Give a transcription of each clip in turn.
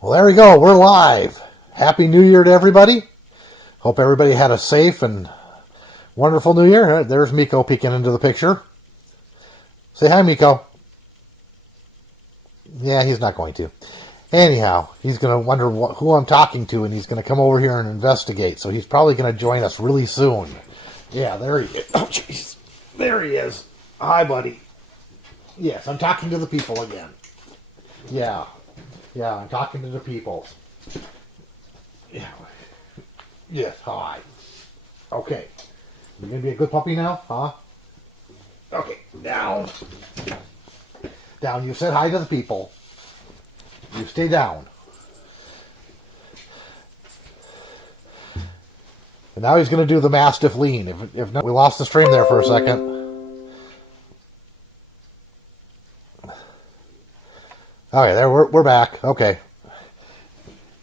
Well, there we go. We're live. Happy New Year to everybody. Hope everybody had a safe and wonderful New Year. There's Miko peeking into the picture. Say hi, Miko. Yeah, he's not going to. Anyhow, he's going to wonder who I'm talking to, and he's going to come over here and investigate. So he's probably going to join us really soon. Yeah, there he is. Oh, jeez. There he is. Hi, buddy. Yes, I'm talking to the people again. Yeah, I'm talking to the people. Yeah. Yes, hi. Okay. You going to be a good puppy now, huh? Okay, down. Down. You said hi to the people. You stay down. And now he's going to do the Mastiff lean. If not, we lost the stream there for a second. Okay, there we're back. Okay.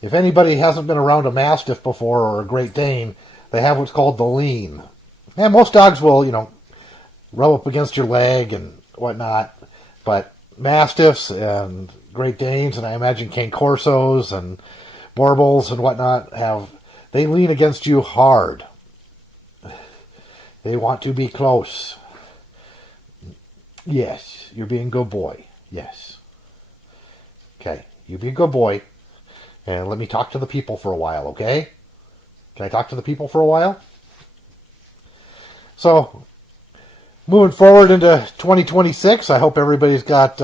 If anybody hasn't been around a Mastiff before or a Great Dane, they have what's called the lean. And most dogs will, rub up against your leg and whatnot. But Mastiffs and Great Danes, and I imagine Cane Corsos and Borbals and whatnot, they lean against you hard. They want to be close. Yes, you're being a good boy. Yes. Okay, you be a good boy. And let me talk to the people for a while, okay? Can I talk to the people for a while? So, moving forward into 2026, I hope everybody's got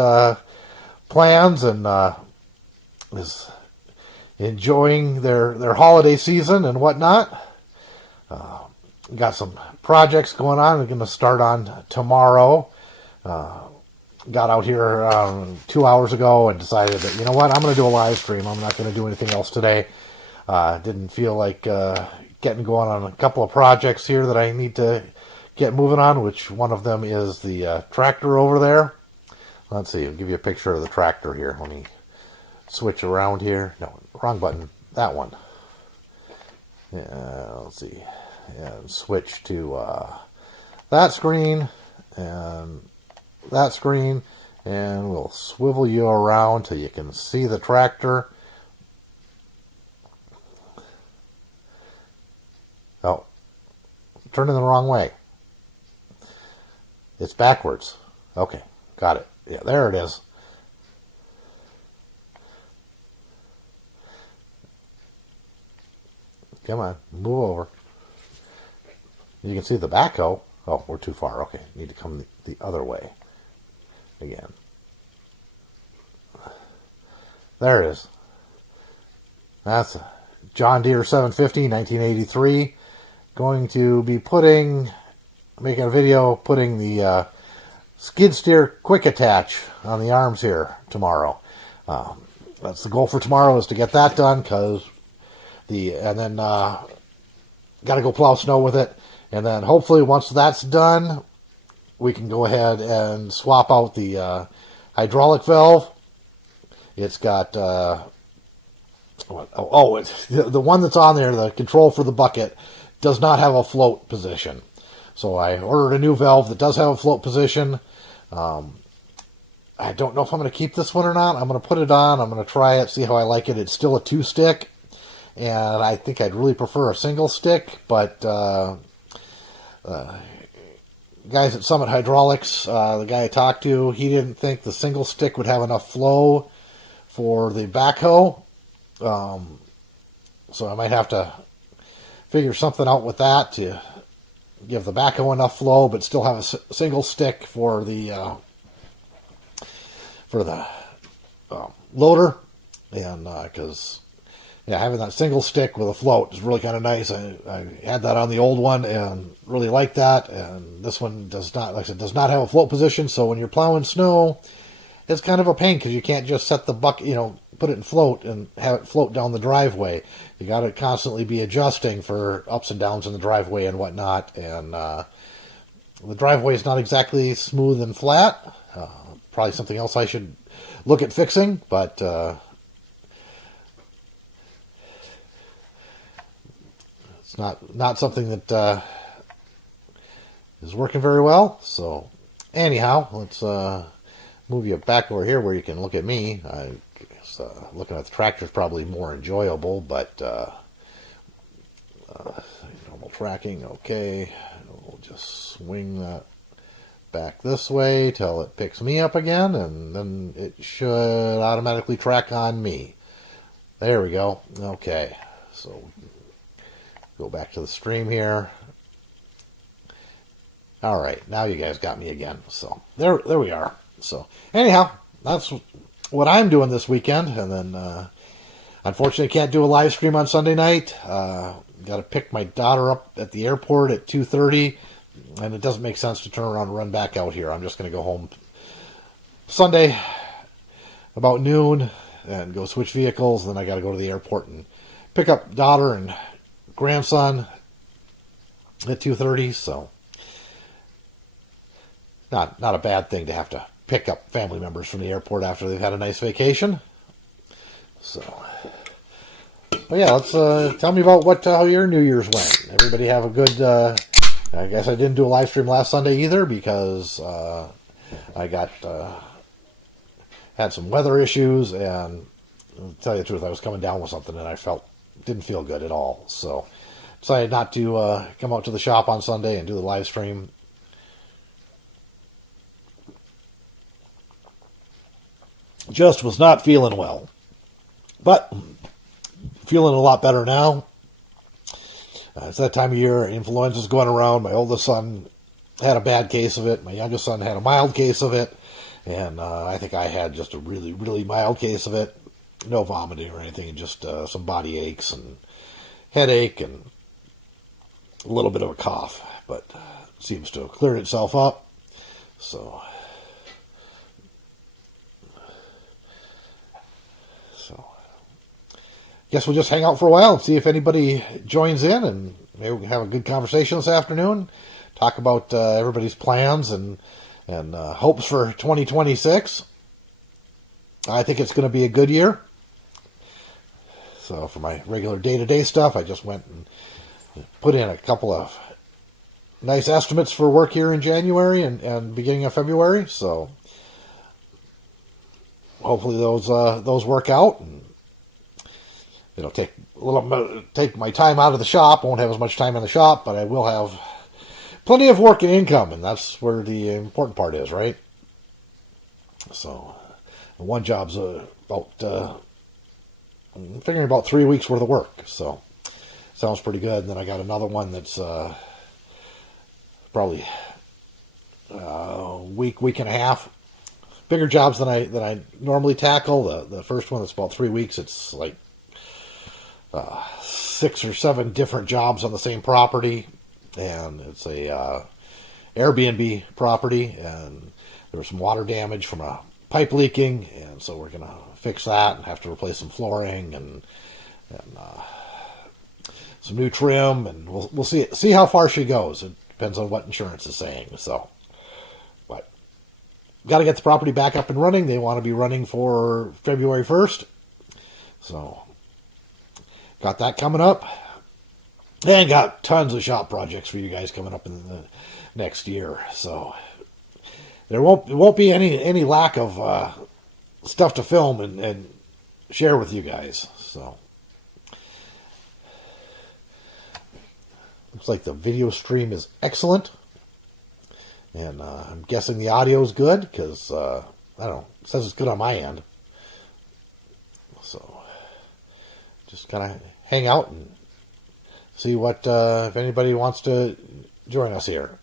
plans and is enjoying their holiday season and whatnot. Got some projects going on. We're going to start on tomorrow. Got out here 2 hours ago and decided that, you know what, I'm going to do a live stream. I'm not going to do anything else today. Didn't feel like getting going on a couple of projects here that I need to get moving on, which one of them is the tractor over there. Let's see, I'll give you a picture of the tractor here. Let me switch around here. No, wrong button. That one. Yeah, let's see. And switch to that screen and that screen, and we'll swivel you around till you can see the tractor. Oh, turning the wrong way. It's backwards. Okay, got it. Yeah, there it is. Come on, move over. You can see the backhoe. Oh, we're too far. Okay, need to come the other way. Again. There it is. That's a John Deere 750, 1983. Going to be making a video putting the skid steer quick attach on the arms here tomorrow. That's the goal for tomorrow, is to get that done, and then got to go plow snow with it. And then hopefully once that's done, we can go ahead and swap out the hydraulic valve. It's got, it's the one that's on there, the control for the bucket, does not have a float position. So I ordered a new valve that does have a float position. I don't know if I'm going to keep this one or not. I'm going to put it on. I'm going to try it, see how I like it. It's still a 2-stick, and I think I'd really prefer a single stick, but guys at Summit Hydraulics, the guy I talked to, he didn't think the single stick would have enough flow for the backhoe. So I might have to figure something out with that to give the backhoe enough flow, but still have a single stick for the loader. And because having that single stick with a float is really kind of nice. I had that on the old one and really liked that. And this one does not, like I said, does not have a float position. So when you're plowing snow, it's kind of a pain because you can't just set the bucket, put it in float and have it float down the driveway. You got to constantly be adjusting for ups and downs in the driveway and whatnot. And the driveway is not exactly smooth and flat. Probably something else I should look at fixing, but it's not something that is working very well. So anyhow, let's move you back over here where you can look at me. I guess, looking at the tractor is probably more enjoyable, but normal tracking, okay. We'll just swing that back this way till it picks me up again, and then it should automatically track on me. There we go. Okay, so go back to the stream here. All right, now you guys got me again. So there we are. So anyhow, that's what I'm doing this weekend, and then unfortunately can't do a live stream on Sunday night. Got to pick my daughter up at the airport at 2:30, and it doesn't make sense to turn around and run back out here. I'm just going to go home Sunday about noon and go switch vehicles. Then I got to go to the airport and pick up daughter and grandson at 2:30. So not a bad thing to have to pick up family members from the airport after they've had a nice vacation. So, but yeah, let's tell me about how your New Year's went. Everybody have a good. I guess I didn't do a live stream last Sunday either because I got had some weather issues, and to tell you the truth, I was coming down with something and I didn't feel good at all. So decided not to come out to the shop on Sunday and do the live stream. Just was not feeling well, but feeling a lot better now. It's that time of year, influenza's going around. My oldest son had a bad case of it. My youngest son had a mild case of it, and I think I had just a really, really mild case of it. No vomiting or anything, just some body aches and headache and a little bit of a cough, but seems to have cleared itself up. So guess we'll just hang out for a while and see if anybody joins in, and maybe we can have a good conversation this afternoon. Talk about everybody's plans and hopes for 2026. I think it's going to be a good year. So for my regular day-to-day stuff, I just went and put in a couple of nice estimates for work here in January and beginning of February. So hopefully those work out, and it'll take my time out of the shop. I won't have as much time in the shop, but I will have plenty of work and income, and that's where the important part is, right? So one job's I'm figuring about 3 weeks worth of work, so sounds pretty good. And then I got another one that's probably a week and a half. Bigger jobs than I normally tackle. The first one that's about 3 weeks. It's like 6 or 7 different jobs on the same property, and it's a Airbnb property, and there was some water damage from a pipe leaking, and so we're gonna fix that and have to replace some flooring and some new trim, and we'll see how far she goes. It depends on what insurance is saying. So, but got to get the property back up and running. They want to be running for February 1st, so got that coming up, and got tons of shop projects for you guys coming up in the next year. So there won't be any lack of stuff to film and share with you guys. So looks like the video stream is excellent, and I'm guessing the audio is good because I don't know, it says it's good on my end. So just kind of hang out and see what if anybody wants to join us here.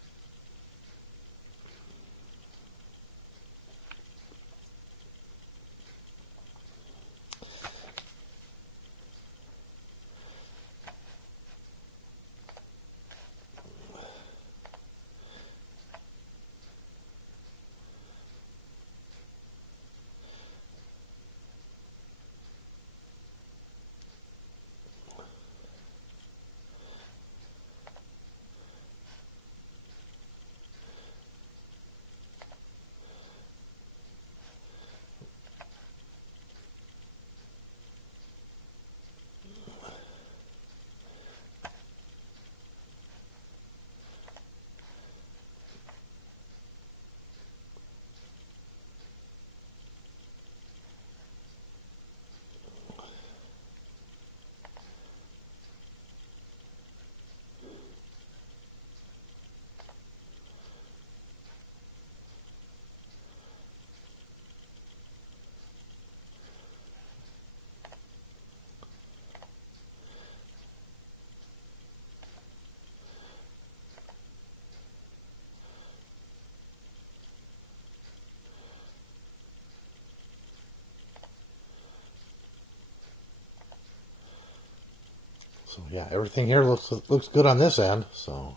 So yeah, everything here looks good on this end. So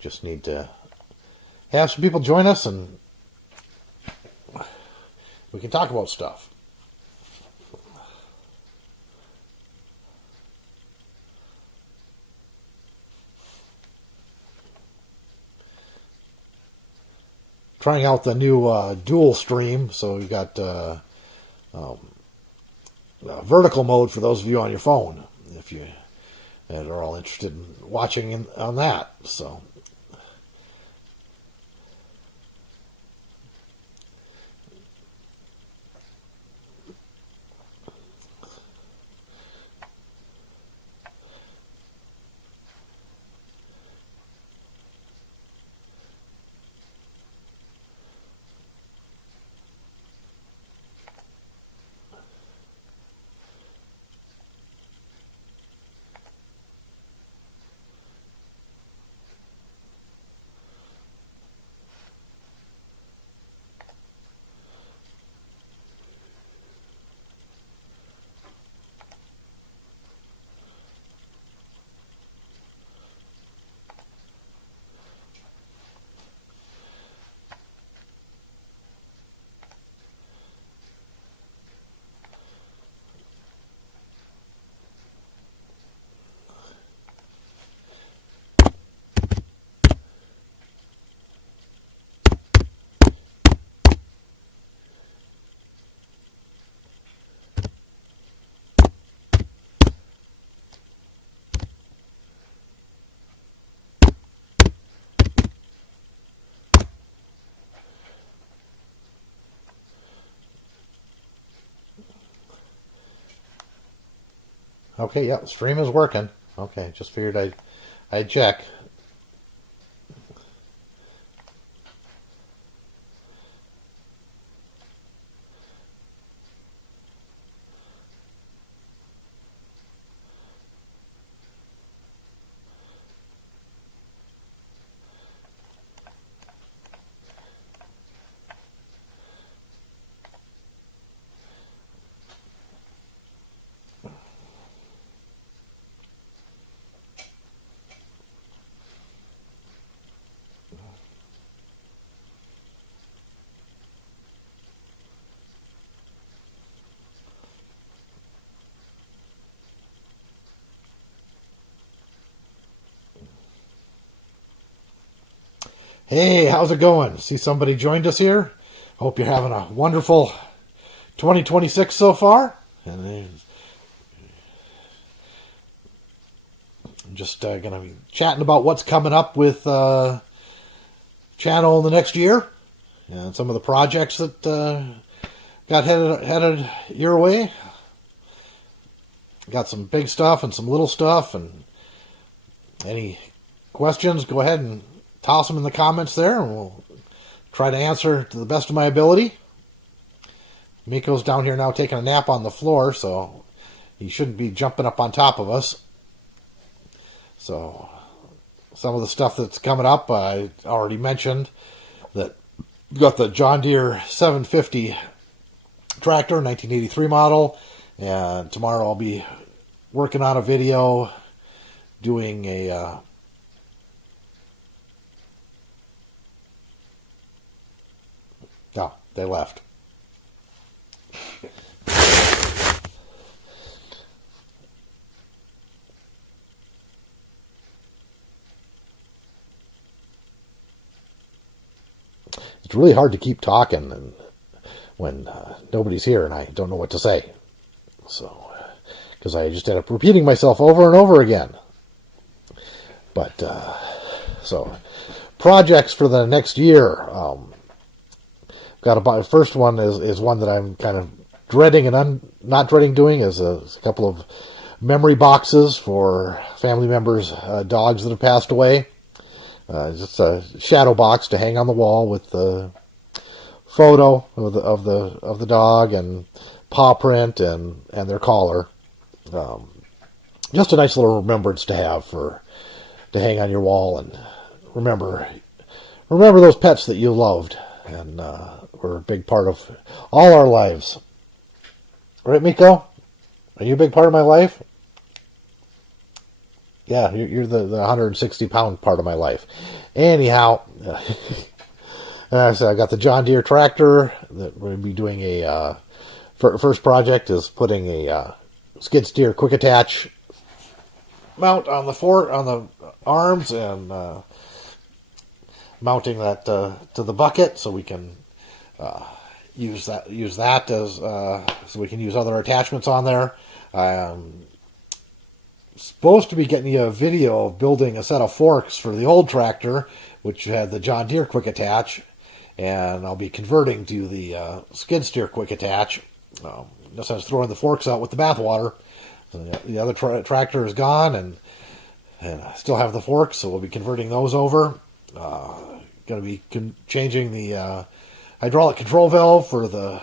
just need to have some people join us and we can talk about stuff. Trying out the new dual stream. So we got vertical mode for those of you on your phone, if you are all interested in watching on that. So okay, yeah, stream is working. Okay, just figured I'd check. Hey, how's it going? See somebody joined us here? Hope you're having a wonderful 2026 so far. And I'm just going to be chatting about what's coming up with channel in the next year and some of the projects that got headed your way. Got some big stuff and some little stuff, and any questions, go ahead and toss them in the comments there, and we'll try to answer to the best of my ability. Miko's down here now taking a nap on the floor, so he shouldn't be jumping up on top of us. So some of the stuff that's coming up, I already mentioned that we got the John Deere 750 tractor, 1983 model, and tomorrow I'll be working on a video doing a no, they left. It's really hard to keep talking and when nobody's here and I don't know what to say. So, because I just end up repeating myself over and over again. But, so, projects for the next year. Got a first one is one that I'm kind of dreading and not dreading doing is a couple of memory boxes for family members' dogs that have passed away. Just a shadow box to hang on the wall with the photo of the dog and paw print and their collar. Just a nice little remembrance to have to hang on your wall and remember those pets that you loved and were a big part of all our lives. Right, Miko? Are you a big part of my life? Yeah, you're the 160-pound part of my life. Anyhow, so I got the John Deere tractor that we're going to be doing first project is putting a skid steer quick attach mount on the arms and mounting that to the bucket so we can use that as so we can use other attachments on there. I'm supposed to be getting you a video of building a set of forks for the old tractor, which had the John Deere quick attach, and I'll be converting to the skid steer quick attach. Just as throwing the forks out with the bathwater. So the other tractor is gone, and I still have the forks, so we'll be converting those over. Going to be changing the hydraulic control valve for the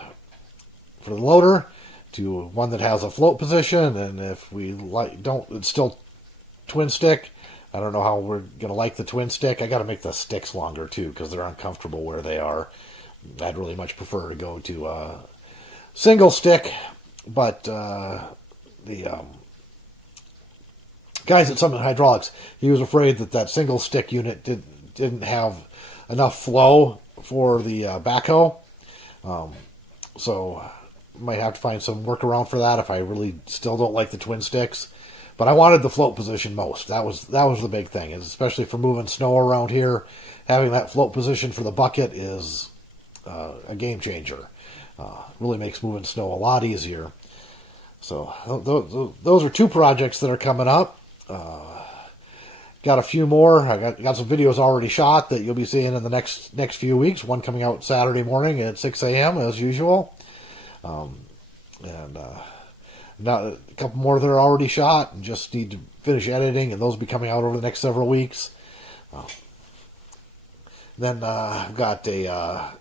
loader to one that has a float position, and if we it's still twin stick. I don't know how we're going to like the twin stick. I got to make the sticks longer too because they're uncomfortable where they are. I'd really much prefer to go to single stick, but the guys at Summit Hydraulics, he was afraid that single stick unit didn't have enough flow for the backhoe, so might have to find some workaround for that if I really still don't like the twin sticks. But I wanted the float position most. That was the big thing, especially for moving snow around here. Having that float position for the bucket is a game changer. Really makes moving snow a lot easier. So those are two projects that are coming up. Got a few more. I got some videos already shot that you'll be seeing in the next few weeks. One coming out Saturday morning at 6 a.m. as usual. Now a couple more that are already shot and just need to finish editing, and those will be coming out over the next several weeks. Then I've got a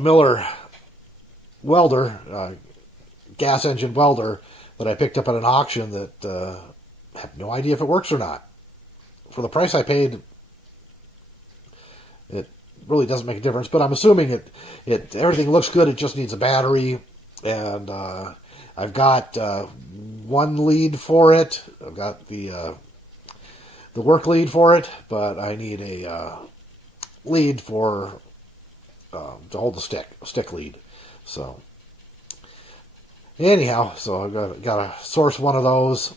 Miller welder, gas engine welder that I picked up at an auction that I have no idea if it works or not. For the price I paid, it really doesn't make a difference, but I'm assuming everything looks good. It just needs a battery, and I've got one lead for it. I've got the work lead for it, but I need a lead for to hold the stick lead. So anyhow, so I've got to source one of those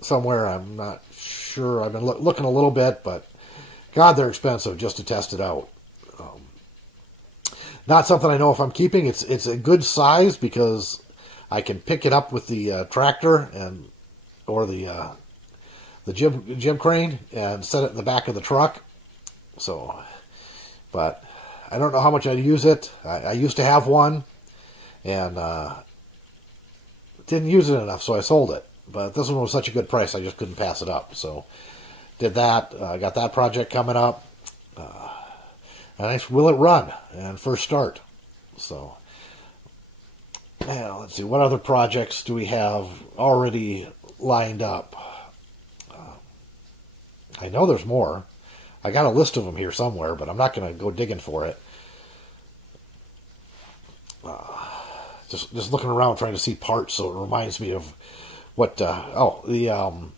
somewhere. I'm not sure. I've been looking a little bit, but God, they're expensive just to test it out. Not something I know if I'm keeping. It's a good size because I can pick it up with the tractor or the gym crane and set it in the back of the truck. So, but I don't know how much I'd use it. I used to have one and didn't use it enough, so I sold it. But this one was such a good price, I just couldn't pass it up. So did that. Got that project coming up. A nice will it run and first start. So now let's see, what other projects do we have already lined up? I know there's more. I got a list of them here somewhere, but I'm not going to go digging for it. Just looking around trying to see parts, so it reminds me of what. The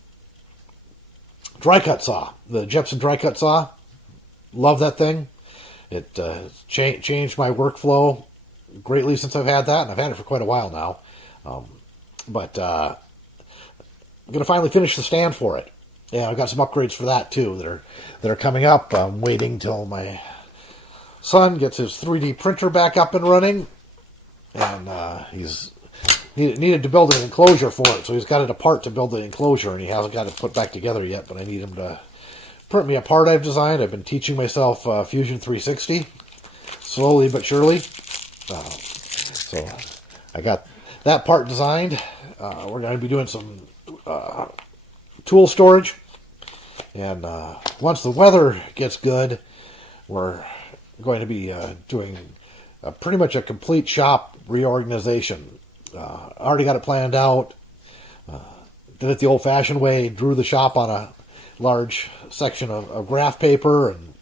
dry cut saw, the Jepson dry cut saw. Love that thing. It changed my workflow greatly since I've had that, and I've had it for quite a while now. But I'm going to finally finish the stand for it. Yeah, I've got some upgrades for that too that are coming up. I'm waiting till my son gets his 3D printer back up and running, and he's needed to build an enclosure for it, so he's got it apart to build the enclosure, and he hasn't got it put back together yet. But I need him to print me a part I've designed. I've been teaching myself Fusion 360 slowly but surely. So I got that part designed. We're going to be doing some tool storage, and once the weather gets good, we're going to be doing pretty much a complete shop reorganization. Already got it planned out. Did it the old-fashioned way. Drew the shop on a large section of graph paper and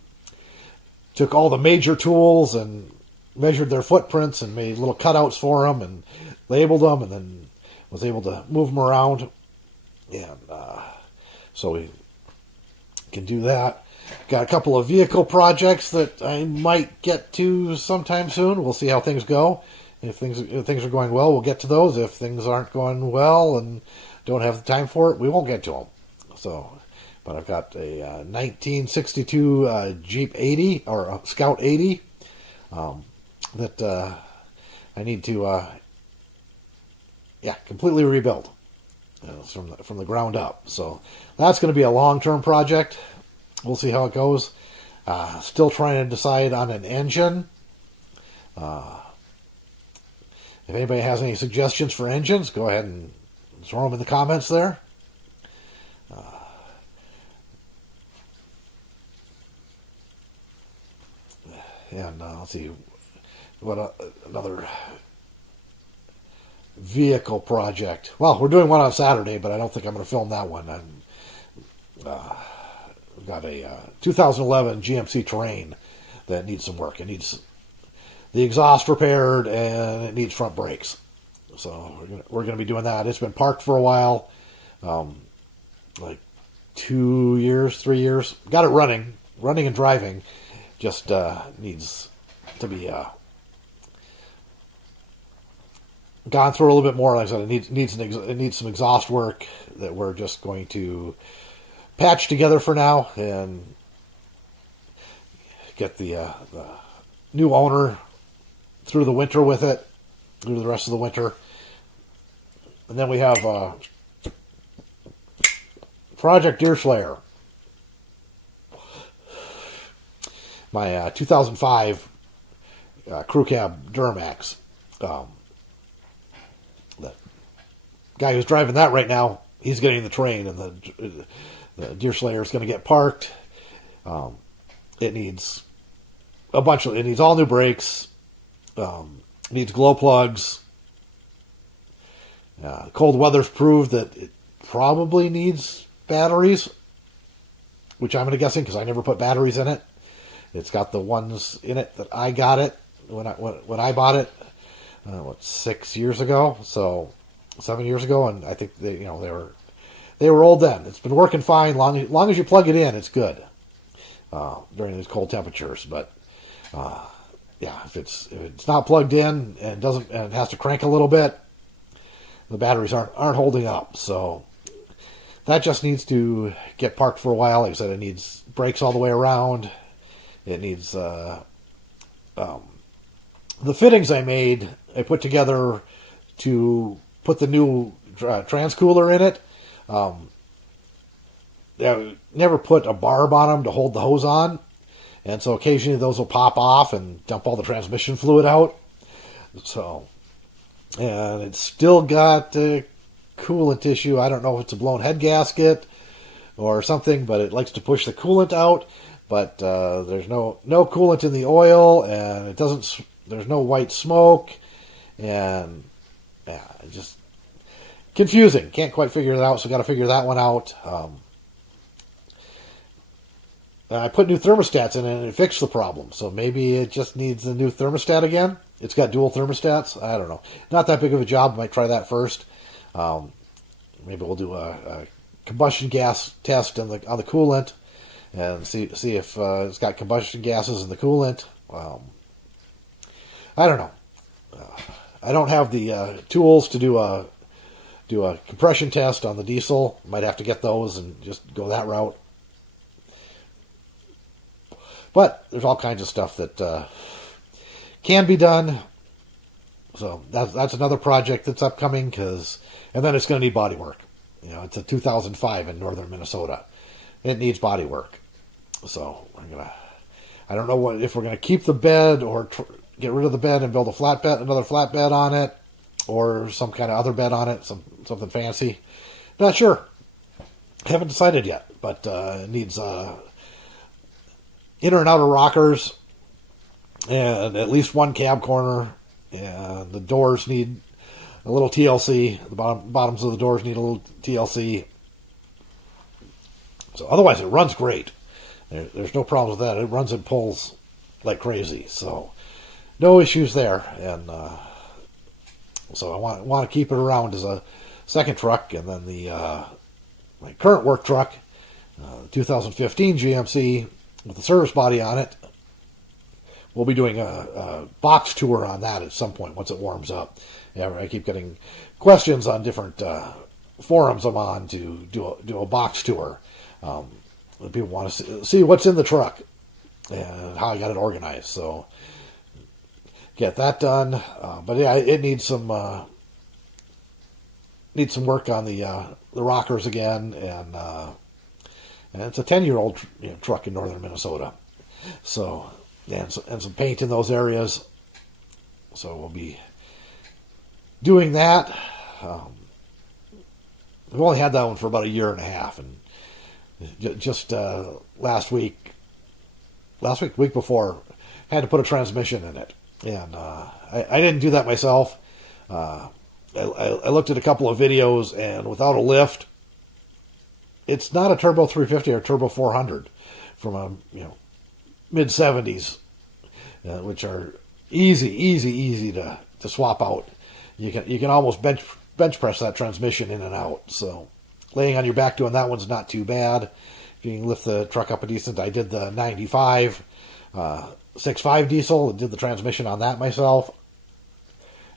took all the major tools and measured their footprints and made little cutouts for them and labeled them, and then was able to move them around. And so we can do that. Got a couple of vehicle projects that I might get to sometime soon. We'll see how things go. If things are going well, we'll get to those. If things aren't going well and don't have the time for it, we won't get to them. So, but I've got a 1962 Jeep 80 or a Scout 80 that I need to completely rebuild from the ground up. So that's going to be a long-term project. We'll see how it goes. Still trying to decide on an engine. If anybody has any suggestions for engines, go ahead and throw them in the comments there. Let's see what another vehicle project. Well, we're doing one on Saturday, but I don't think I'm going to film that one. We've got a 2011 GMC Terrain that needs some work. It needs the exhaust repaired and it needs front brakes. So we're going to be doing that. It's been parked for a while, like 2 years, 3 years. Got it running and driving. Just needs to be gone through a little bit more. Like I said, it needs some exhaust work that we're just going to patch together for now and get the new owner through the winter with it, through the rest of the winter. And then we have Project Deer Slayer. My 2005 crew cab Duramax. The guy who's driving that right now, he's getting the train, and the Deer Slayer is going to get parked. It needs it needs all new brakes. Needs glow plugs. Cold weather's proved that it probably needs batteries, which I'm going to guessing because I never put batteries in it. It's got the ones in it that I got it when I bought it. 6 years ago, so 7 years ago, and I think they were old then. It's been working fine. Long as you plug it in, it's good during these cold temperatures. But if it's not plugged in and it has to crank a little bit, the batteries aren't holding up. So that just needs to get parked for a while. Like I said, it needs brakes all the way around. It needs the fittings I put together to put the new transcooler in it. I never put a barb on them to hold the hose on. And so occasionally those will pop off and dump all the transmission fluid out. So, and it's still got a coolant issue. I don't know if it's a blown head gasket or something, but it likes to push the coolant out. But there's no coolant in the oil, and there's no white smoke, and just confusing. Can't quite figure it out, so got to figure that one out. I put new thermostats in it, and it fixed the problem. So maybe it just needs a new thermostat again. It's got dual thermostats. I don't know. Not that big of a job. Might try that first. Maybe we'll do a combustion gas test on the coolant and see if it's got combustion gases in the coolant. I don't know. I don't have the tools to do a compression test on the diesel. Might have to get those and just go that route. But there's all kinds of stuff that can be done. So that's another project that's upcoming, and then it's going to need body work. It's a 2005 in northern Minnesota. It needs body work. So I don't know if we're going to keep the bed or get rid of the bed and build another flatbed on it, or some kind of other bed on it, something fancy. Not sure. Haven't decided yet, but it needs inner and outer rockers, and at least one cab corner, and the doors need a little TLC. The bottoms of the doors need a little TLC. So otherwise, it runs great. There's no problems with that. It runs and pulls like crazy. So no issues there. And so I want to keep it around as a second truck, and then my current work truck 2015 GMC with the service body on it. We'll be doing a box tour on that at some point once it warms up. Yeah, I keep getting questions on different forums I'm on to do a box tour. People want to see what's in the truck and how I got it organized. So get that done. But yeah, it needs some work on the rockers again, and it's a 10-year-old truck in northern Minnesota. So and some paint in those areas. So we'll be doing that. We've only had that one for about a year and a half, and just week before, had to put a transmission in it, and I didn't do that myself. I looked at a couple of videos, and without a lift, it's not a turbo 350 or turbo 400 from a mid 70s, which are easy to swap out. You can almost bench press that transmission in and out. So laying on your back doing that one's not too bad. If you can lift the truck up a decent. I did the 95 6.5 diesel and did the transmission on that myself,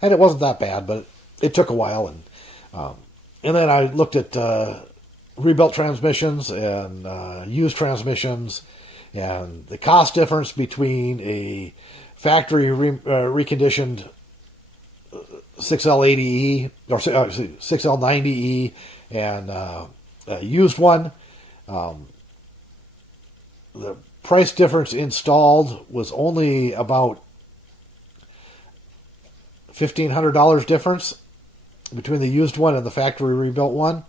and it wasn't that bad, but it took a while. And then I looked at rebuilt transmissions and used transmissions, and the cost difference between a factory reconditioned 6L80E or 6L90E and a used one, the price difference installed was only about $1,500 difference between the used one and the factory rebuilt one.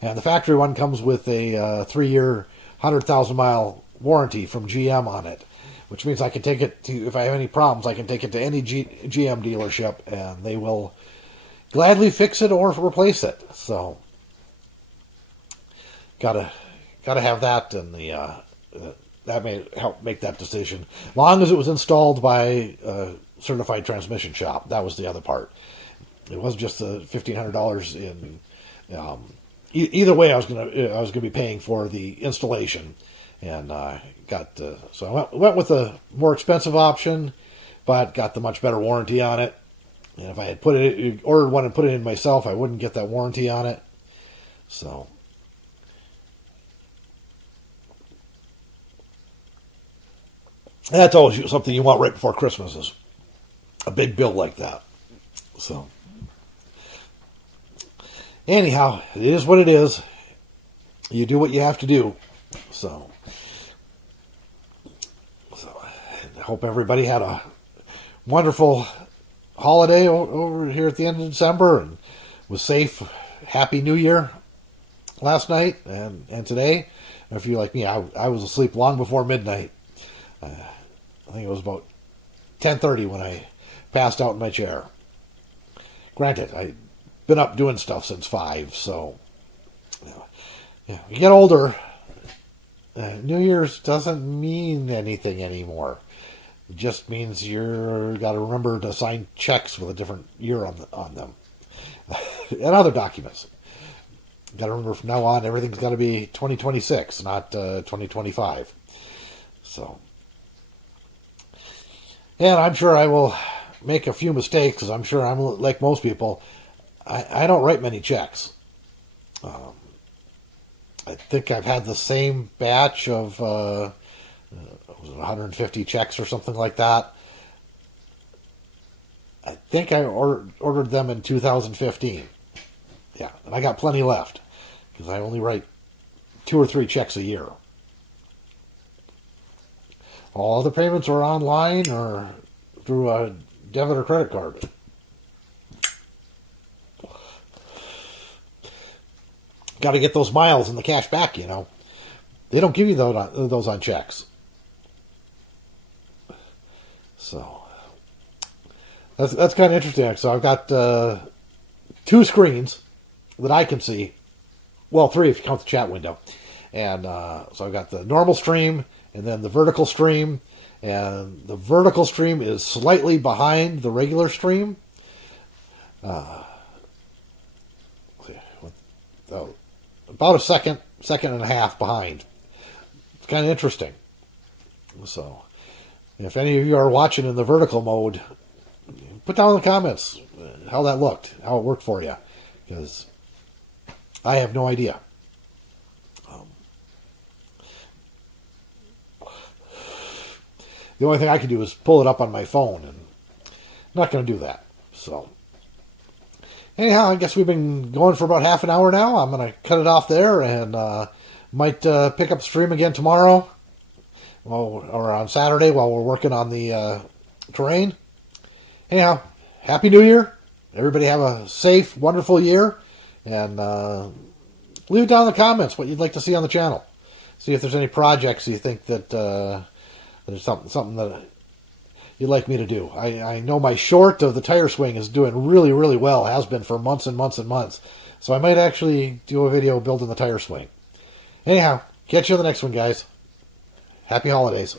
And the factory one comes with a 3-year, 100,000-mile warranty from GM on it, which means I can take it to, if I have any problems, I can take it to any GM dealership, and they will gladly fix it or replace it. So, gotta have that, and that may help make that decision. As long as it was installed by a certified transmission shop, that was the other part. It wasn't just the $1,500 in. Either way, I was gonna be paying for the installation, and so I went with the more expensive option, but got the much better warranty on it. And if I had ordered one and put it in myself, I wouldn't get that warranty on it. So that's always something you want right before Christmas, is a big bill like that. So anyhow, it is what it is. You do what you have to do. So I hope everybody had a wonderful holiday over here at the end of December and was safe. Happy New Year last night and today. If you're like me, I was asleep long before midnight. I think it was about 10:30 when I passed out in my chair. Granted, I've been up doing stuff since 5, so yeah. You get older, New Year's doesn't mean anything anymore. It just means you're got to remember to sign checks with a different year on them and other documents. Got to remember from now on, everything's got to be 2026, not 2025. So, and I'm sure I will make a few mistakes, because I'm sure I'm like most people. I don't write many checks. I think I've had the same batch of 150 checks or something like that. I think I ordered them in 2015. Yeah, and I got plenty left, because I only write 2 or 3 checks a year. All the payments are online or through a debit or credit card. Got to get those miles and the cash back, They don't give you those on checks. So that's kind of interesting. So I've got 2 screens that I can see. Well, 3 if you count the chat window. And so I've got the normal stream and then the vertical stream. And the vertical stream is slightly behind the regular stream. About a second second and a half behind. It's kind of interesting. So, if any of you are watching in the vertical mode, put down in the comments how that looked, how it worked for you, because I have no idea. The only thing I can do is pull it up on my phone, and I'm not going to do that. So, anyhow, I guess we've been going for about half an hour now. I'm going to cut it off there, and might pick up the stream again tomorrow, or on Saturday while we're working on the terrain. Anyhow, Happy New Year. Everybody have a safe, wonderful year, and leave it down in the comments what you'd like to see on the channel. See if there's any projects you think that there's something that you'd like me to do. I know my short of the tire swing is doing really, really well. Has been for months and months and months. So I might actually do a video building the tire swing. Anyhow, catch you on the next one, guys. Happy holidays.